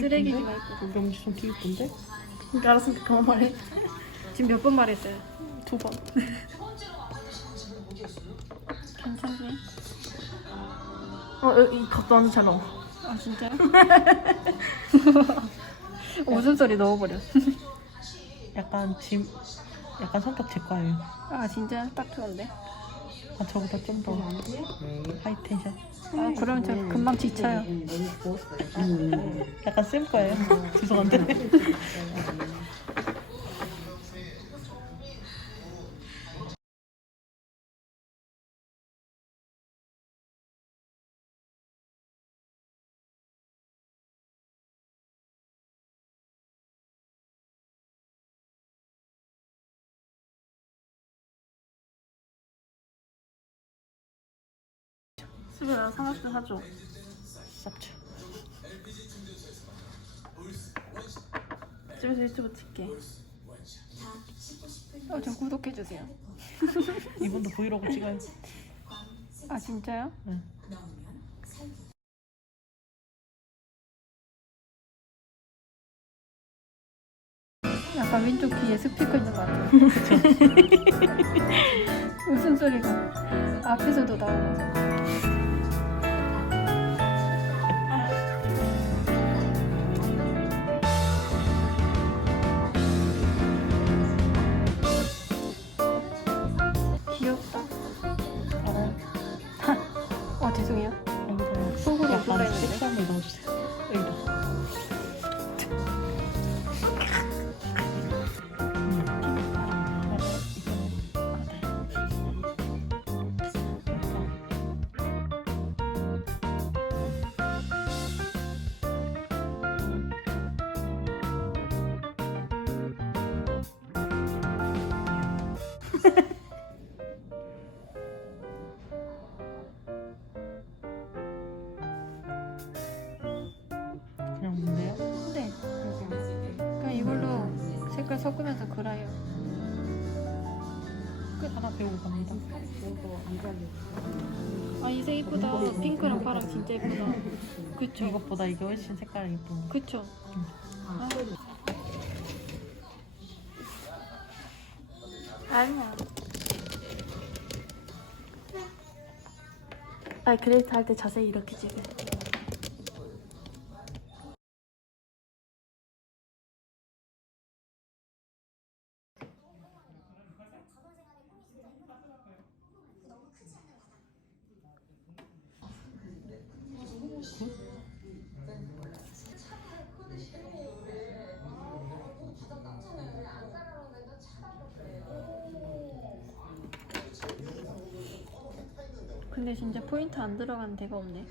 쓰레기지? 말고. 엄지손 되게 이쁜데? 그러니까 알았으니까 그만 말해. 지금 몇 번 말했어요? 두 번. 괜찮네. 어, 어, 이 겉도 완전 잘 나와. 아 진짜요? 웃음소리 넣어버려. 약간 짐, 약간 성격 제 거예요. 아 진짜 딱 좋은데. 아, 저보다 좀 더 하이 텐션. 아 그럼 저 금방 지쳐요. 약간 쌤 거예요. 죄송한데. 수빈아 삼각대 사줘. 쌉죠. 집에서 유튜브 찍게. 어, 저 구독해주세요. 이분도 브이로그 찍어요. 아 진짜요? 응. 약간 왼쪽 귀에 스피커 있는 것 같아요. 웃음 소리가 앞에서도 나오고. 죄송해요. 속으로 약간? 섹시한 걸 넣어주세요. 여기다. 색깔 섞으면서 그려요. 끝 하나 배우고 갑니다. 아 이색 이쁘다. 핑크랑 파랑 진짜 이쁘다. 그쵸? 이것보다 이게 훨씬 색깔이 예쁜 거. 그쵸? 아. 아니야. 아 그래도 할때 자세히 이렇게 찍어. 근데 진짜 포인트 안 들어가는 데가 없네.